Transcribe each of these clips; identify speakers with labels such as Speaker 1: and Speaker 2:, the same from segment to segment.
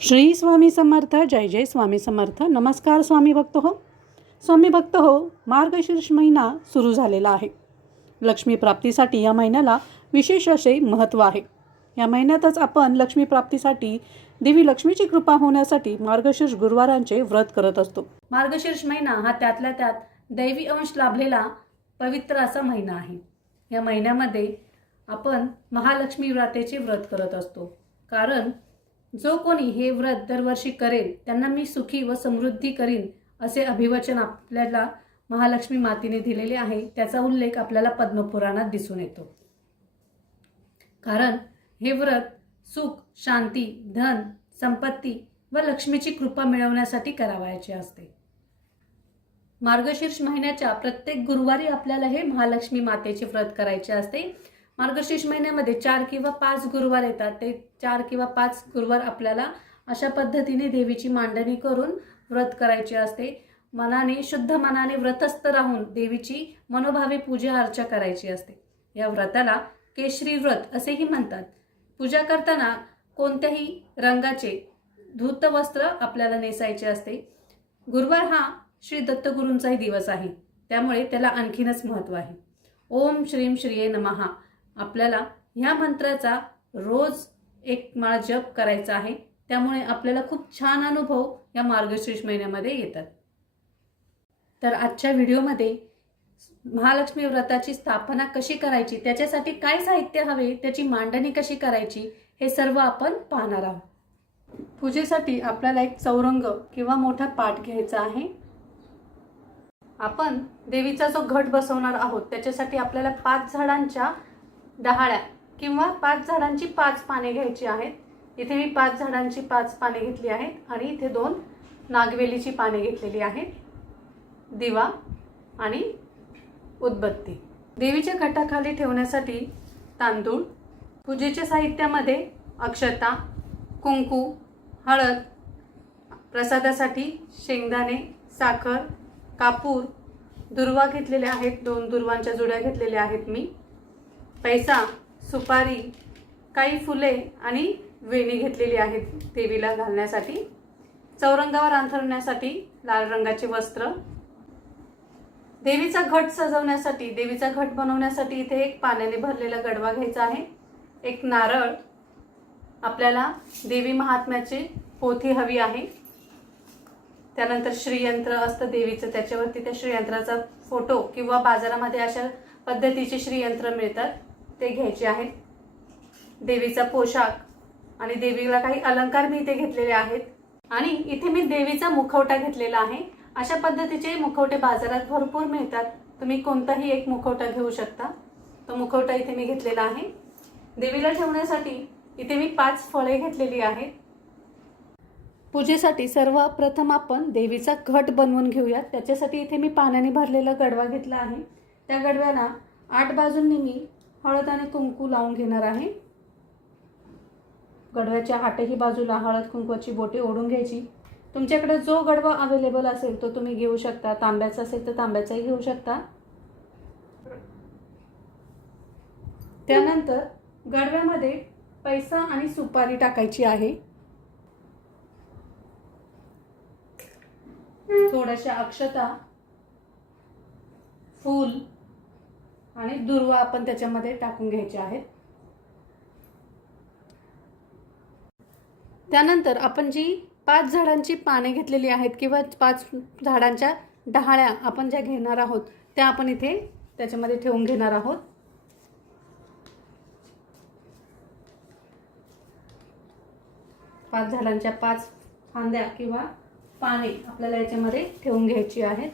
Speaker 1: श्री स्वामी समर्थ जय जय स्वामी समर्थ. नमस्कार स्वामी भक्त हो. स्वामी भक्त हो मार्गशीर्ष महिना सुरू झालेला आहे. लक्ष्मी प्राप्तीसाठी या महिन्याला विशेष असे महत्त्व आहे. या महिन्यातच आपण लक्ष्मी प्राप्तीसाठी देवी लक्ष्मीची कृपा होण्यासाठी मार्गशीर्ष गुरुवारांचे व्रत करत असतो. मार्गशीर्ष महिना हा त्यातल्या त्यात दैवी अंश लाभलेला पवित्र असा महिना आहे. या महिन्यामध्ये आपण महालक्ष्मी व्रतेचे व्रत करत असतो. कारण जो कोणी हे व्रत दरवर्षी करेल त्यांना मी सुखी व समृद्धी करीन असे अभिवचन आपल्याला महालक्ष्मी मातेने दिलेले आहे. त्याचा उल्लेख आपल्याला पद्मपुराणात दिसून येतो. कारण हे व्रत सुख शांती धन संपत्ती व लक्ष्मीची कृपा मिळवण्यासाठी करावायचे असते. मार्गशीर्ष महिन्याच्या प्रत्येक गुरुवारी आपल्याला हे महालक्ष्मी मातेचे व्रत करायचे असते. मार्गशीर्ष महिन्यामध्ये चार किंवा पाच गुरुवार येतात. ते चार किंवा पाच गुरुवार आपल्याला अशा पद्धतीने देवीची मांडणी करून व्रत करायचे असते. मनाने शुद्ध मनाने व्रतस्थ राहून देवीची मनोभावे पूजा अर्चा करायची असते. या व्रताला केशरी व्रत असेही म्हणतात. पूजा करताना कोणत्याही रंगाचे धूत वस्त्र आपल्याला नेसायचे असते. गुरुवार हा श्री दत्तगुरूंचाही दिवस आहे. त्यामुळे त्याला आणखीनच महत्त्व आहे. ओम श्रीम श्रीये नमहा आपल्याला ह्या मंत्राचा रोज एक माळ जप करायचा आहे. त्यामुळे आपल्याला खूप छान अनुभव या मार्गशीर्ष महिन्यामध्ये येतात. तर आजच्या व्हिडिओमध्ये महालक्ष्मी व्रताची स्थापना कशी करायची त्याच्यासाठी काय साहित्य हवे त्याची मांडणी कशी करायची हे सर्व आपण पाहणार आहोत. पूजेसाठी आपल्याला एक चौरंग किंवा मोठा पाठ घ्यायचा आहे. आपण देवीचा जो घट बसवणार आहोत त्याच्यासाठी आपल्याला पाच झाडांच्या डहाळ्या किंवा पाच झाडांची पाच पाने घ्यायची आहेत. इथे मी पाच झाडांची पाच पाने घेतली आहेत आणि इथे दोन नागवेलीची पाने घेतलेली आहेत. दिवा आणि उदबत्ती. देवीच्या घटाखाली ठेवण्यासाठी तांदूळ पूजेच्या साहित्यामध्ये अक्षता कुंकू हळद प्रसादासाठी शेंगदाणे साखर कापूर दुर्वा घेतलेल्या आहेत. दोन दुर्वांच्या जुड्या घेतलेल्या आहेत मी. पैसा सुपारी काही फुले आणि वेणी घेतलेली आहेत देवीला घालण्यासाठी. चौरंगावर अंथरण्यासाठी लाल रंगाचे वस्त्र. देवीचा घट सजवण्यासाठी देवीचा घट बनवण्यासाठी इथे एक पाण्याने भरलेला गडवा घ्यायचा आहे. एक नारळ आपल्याला देवी महात्म्याची पोथी हवी आहे. त्यानंतर श्रीयंत्र असतं देवीचं त्याच्यावरती त्या श्रीयंत्राचा फोटो किंवा बाजारामध्ये अशा पद्धतीचे श्रीयंत्र मिळतात. ते घ्यायचे आहेत. देवीचा पोशाख आणि देवीला काही अलंकार मी इथे घेतलेले आहेत. आणि इथे मी देवीचा मुखवटा घेतलेला आहे. अशा पद्धतीचे मुखवटे बाजारात भरपूर मिळतात. तुम्ही कोणताही एक मुखवटा घेऊ शकता. तो मुखवटा इथे मी घेतलेला आहे. देवीला ठेवण्यासाठी इथे मी पाच फळे घेतलेली आहेत. पूजेसाठी सर्वप्रथम आपण देवीचा घट बनवून घेऊयात. त्याच्यासाठी इथे मी पाण्याने भरलेला गडवा घेतला आहे. त्या गडव्याला आठ बाजूंनी मी हळद आणि कुंकू लावून घेणार आहे. गडव्याच्या आठही बाजूला हळद कुंकवाची बोटे ओढून घ्यायची. तुमच्याकडे जो गडवा अवेलेबल असेल तो तुम्ही घेऊ शकता. तांब्याचा असेल तर तांब्याचाही घेऊ शकता. त्यानंतर गडव्यामध्ये पैसा आणि सुपारी टाकायची आहे. थोड्याशा अक्षता फूल आणि दुर्वा आपण त्याच्यामध्ये टाकून घ्यायचे आहेत. त्यानंतर आपण जी पाच झाडांची पाने घेतलेली आहेत किंवा पाच झाडांच्या डहाळ्या आपण ज्या घेणार आहोत त्या आपण इथे त्याच्यामध्ये ठेवून घेणार आहोत. पाच झाडांच्या पाच फांद्या किंवा पाने आपल्याला याच्यामध्ये ठेवून घ्यायची आहेत.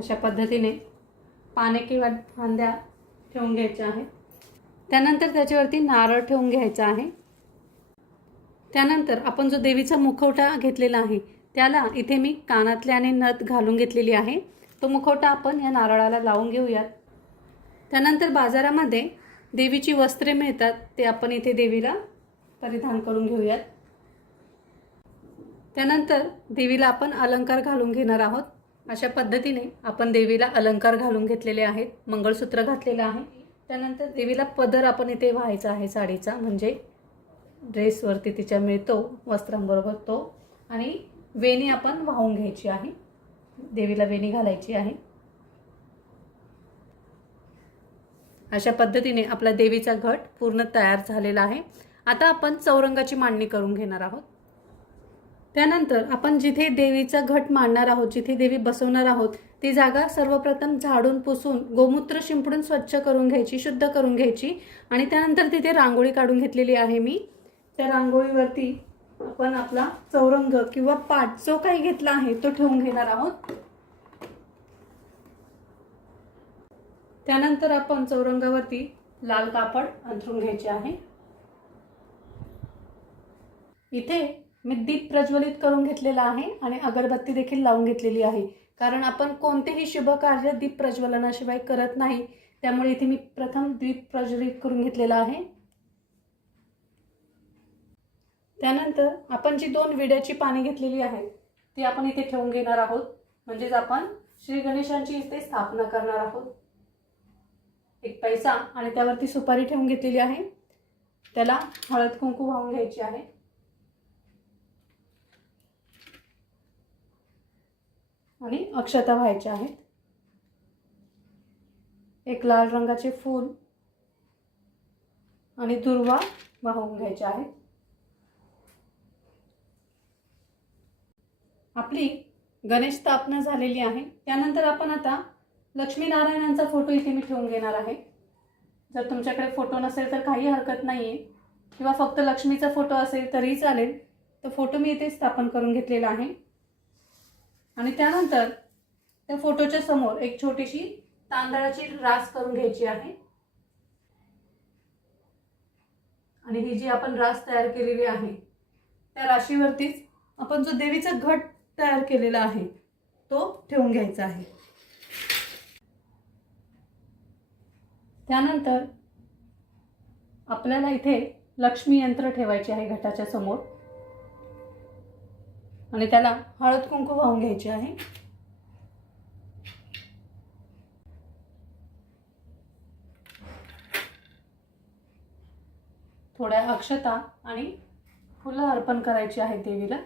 Speaker 1: अशा पद्धतीने पाने किंवा फांद्या ठेवून घ्यायच्या आहे त्यानंतर त्याच्यावरती नारळ ठेवून घ्यायचा आहे. त्यानंतर आपण जो देवीचा मुखवटा घेतलेला आहे त्याला इथे मी कानातले आणि नथ घालून घेतलेली आहे. तो मुखवटा आपण या नारळाला लावून घेऊयात. त्यानंतर बाजारामध्ये देवीची वस्त्रे मिळतात ते आपण इथे देवीला परिधान करून घेऊयात. त्यानंतर देवीला आपण अलंकार घालून घेणार आहोत. अशा पद्धतीने आपण देवीला अलंकार घालून घेतलेले आहेत मंगळसूत्र घातलेलं आहे. त्यानंतर देवीला पदर आपण इथे व्हायचा आहे साडीचा म्हणजे ड्रेसवरती तिच्या मिळतो वस्त्रांबरोबर तो. आणि वेणी आपण वाहून घ्यायची आहे. देवीला वेणी घालायची आहे. अशा पद्धतीने आपला देवीचा घट पूर्ण तयार झालेला आहे. आता आपण चौरंगाची मांडणी करून घेणार आहोत. त्यानंतर आपण जिथे देवीचा घट मांडणार आहोत जिथे देवी बसवणार आहोत ती जागा सर्वप्रथम झाडून पुसून गोमूत्र शिंपडून स्वच्छ करून घ्यायची शुद्ध करून घ्यायची. आणि त्यानंतर तिथे रांगोळी काढून घेतलेली आहे मी. त्या रांगोळीवरती आपण आपला चौरंग किंवा पाट जो काही घेतला आहे तो ठेवून घेणार आहोत. त्यानंतर आपण चौरंगावरती लाल कापड अंथरून घ्यायचे आहे. इथे मी दीप प्रज्वलित करून घेतलेला आहे आणि अगरबत्ती देखील लावून घेतलेली आहे. कारण आपण कोणतेही शुभ कार्य दीप प्रज्वलनाशिवाय करत नाही. त्यामुळे इथे मी प्रथम दीप प्रज्वलित करून घेतलेला आहे. त्यानंतर आपण जी दोन विड्याची पाने घेतलेली आहेत ती आपण इथे ठेवून घेणार आहोत. म्हणजेच आपण श्री गणेशांची इथे स्थापना करणार आहोत. एक पैसा आणि त्यावरती सुपारी ठेवून घेतलेली आहे. त्याला हळद कुंकू वाहून घ्यायची आहे. आणि अक्षता व्हायच्या आहेत. एक लाल रंगाचे फूल आणि दुर्वा वाहून घ्यायचे आहेत. आपली गणेश स्थापना झालेली आहे. त्यानंतर आपण आता लक्ष्मीनारायणांचा फोटो इथे मी ठेवून घेणार आहे. जर तुमच्याकडे फोटो नसेल तर काही हरकत नाही आहे किंवा फक्त लक्ष्मीचा फोटो असेल तरीही चालेल. तर फोटो मी इथे स्थापन करून घेतलेला आहे. आणि त्यानंतर त्या फोटोच्या समोर एक छोटीशी तांदळाची रास करून घ्यायची आहे. आणि ही जी आपण रास तयार केलेली आहे त्या राशीवरतीच आपण जो देवीचा घट तयार केलेला आहे तो ठेवून घ्यायचा आहे. त्यानंतर आपल्याला इथे लक्ष्मी यंत्र ठेवायचे आहे घटाच्या समोर. आणि त्याला हळद कुंकू वाहून घ्यायचे आहे. थोड्या अक्षता आणि फुलं अर्पण करायची आहे देवीला.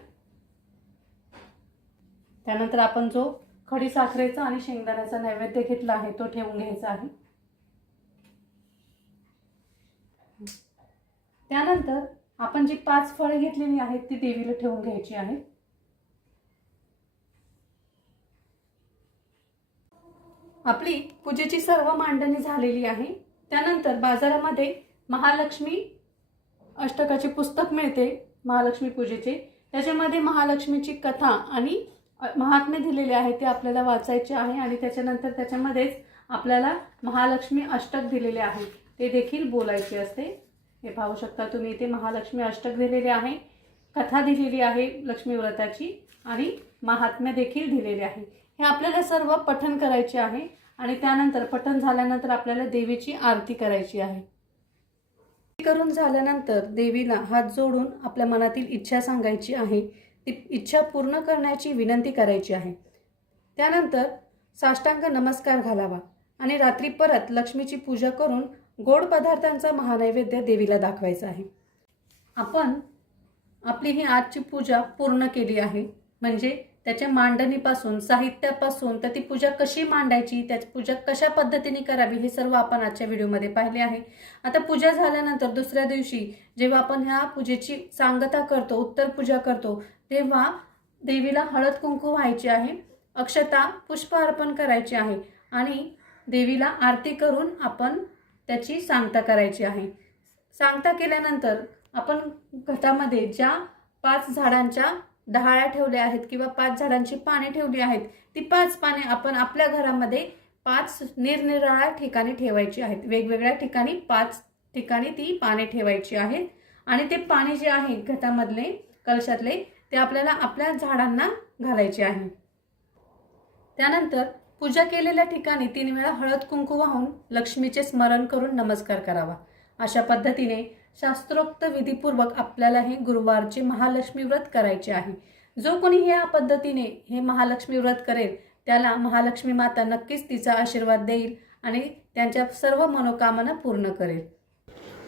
Speaker 1: त्यानंतर आपण जो खडी साखरेचा आणि शेंगदाण्याचा नैवेद्य घेतला आहे तो ठेवून घ्यायचा आहे. त्यानंतर आपण जी पाच फळे घेतलेली आहेत ती देवीला ठेवून घ्यायची आहेत आपली पूजेची सर्व मांडणी झालेली आहे. त्यानंतर बाजारामध्ये महालक्ष्मी अष्टकाचे पुस्तक मिळते महालक्ष्मी पूजेचे. त्याच्यामध्ये महालक्ष्मीची कथा आणि महात्म्य दिलेले आहे ते आपल्याला वाचायचे आहे आणि त्याच्यानंतर त्याच्यामध्येच आपल्याला महालक्ष्मी अष्टक दिलेले आहे. ते देखील बोलायचे असते. हे पाहू शकता तुम्ही इथे महालक्ष्मी अष्टक दिलेले आहे कथा दिलेली आहे लक्ष्मी व्रताची आणि महात्म्य देखील दिलेले आहे. हे आपल्याला सर्व पठण करायचे आहे आणि त्यानंतर पठण झाल्यानंतर आपल्याला देवीची आरती करायची आहे. आरती करून झाल्यानंतर देवीला हात जोडून आपल्या मनातील इच्छा सांगायची आहे. ती इच्छा पूर्ण करण्याची विनंती करायची आहे. त्यानंतर साष्टांग नमस्कार घालावा आणि रात्री परत लक्ष्मीची पूजा करून गोड पदार्थांचा महानैवेद्य देवीला दाखवायचा आहे. आपण आपली ही आजची पूजा पूर्ण केली आहे. म्हणजे त्याच्या मांडणीपासून साहित्यापासून तर ती पूजा कशी मांडायची त्याची पूजा कशा पद्धतीने करावी हे सर्व आपण आजच्या व्हिडिओमध्ये पाहिले आहे. आता पूजा झाल्यानंतर दुसऱ्या दिवशी जेव्हा आपण ह्या पूजेची सांगता करतो उत्तर पूजा करतो तेव्हा देवीला हळद कुंकू व्हायची आहे अक्षता पुष्प अर्पण करायची आहे आणि देवीला आरती करून आपण त्याची सांगता करायची आहे. सांगता केल्यानंतर आपण घटामध्ये ज्या पाच झाडांच्या डहाळ्या ठेवल्या आहेत किंवा पाच झाडांची पाने ठेवली आहेत ती पाच पाने आपण आपल्या घरामध्ये पाच निरनिराळ्या ठिकाणी ठेवायची आहेत. वेगवेगळ्या ठिकाणी पाच ठिकाणी ती पाने ठेवायची आहेत. आणि ते पाणी जे आहे घटामधले कलशातले ते आपल्याला आपल्या झाडांना घालायचे आहे. त्यानंतर पूजा केलेल्या ठिकाणी तीन वेळा हळद कुंकू वाहून लक्ष्मीचे स्मरण करून नमस्कार करावा. अशा पद्धतीने शास्त्रोक्त विधीपूर्वक आपल्याला हे गुरुवारचे महालक्ष्मी व्रत करायचे आहे. जो कोणी या पद्धतीने हे महालक्ष्मी व्रत करेल त्याला महालक्ष्मी माता नक्कीच तिचा आशीर्वाद देईल आणि त्यांच्या सर्व मनोकामना पूर्ण करेल.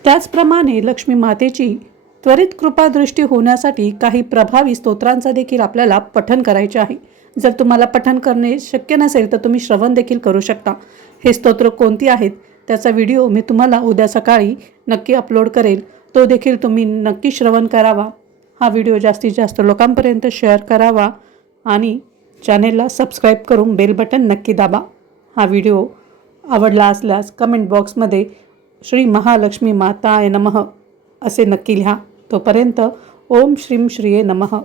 Speaker 2: त्याचप्रमाणे लक्ष्मी मातेची त्वरित कृपादृष्टी होण्यासाठी काही प्रभावी स्तोत्रांचा देखील आपल्याला पठन करायचे आहे. जर तुम्हाला पठन करणे शक्य नसेल तर तुम्ही श्रवण देखील करू शकता. हे स्तोत्र कोणती आहेत? त्याचा व्हिडिओ मी तुम्हाला उद्या सकाळी नक्की अपलोड करेल. तो देखील तुम्ही नक्की श्रवण करावा. हा व्हिडिओ जास्तीत जास्त लोकांपर्यंत शेअर करावा आणि चॅनेलला सबस्क्राईब करून बेल बटन नक्की दाबा. हा व्हिडिओ आवडला असल्यास कमेंट बॉक्समध्ये श्री महालक्ष्मी माताय नमः असे नक्की लिहा. तोपर्यंत ओम श्रीम श्रीये नमः.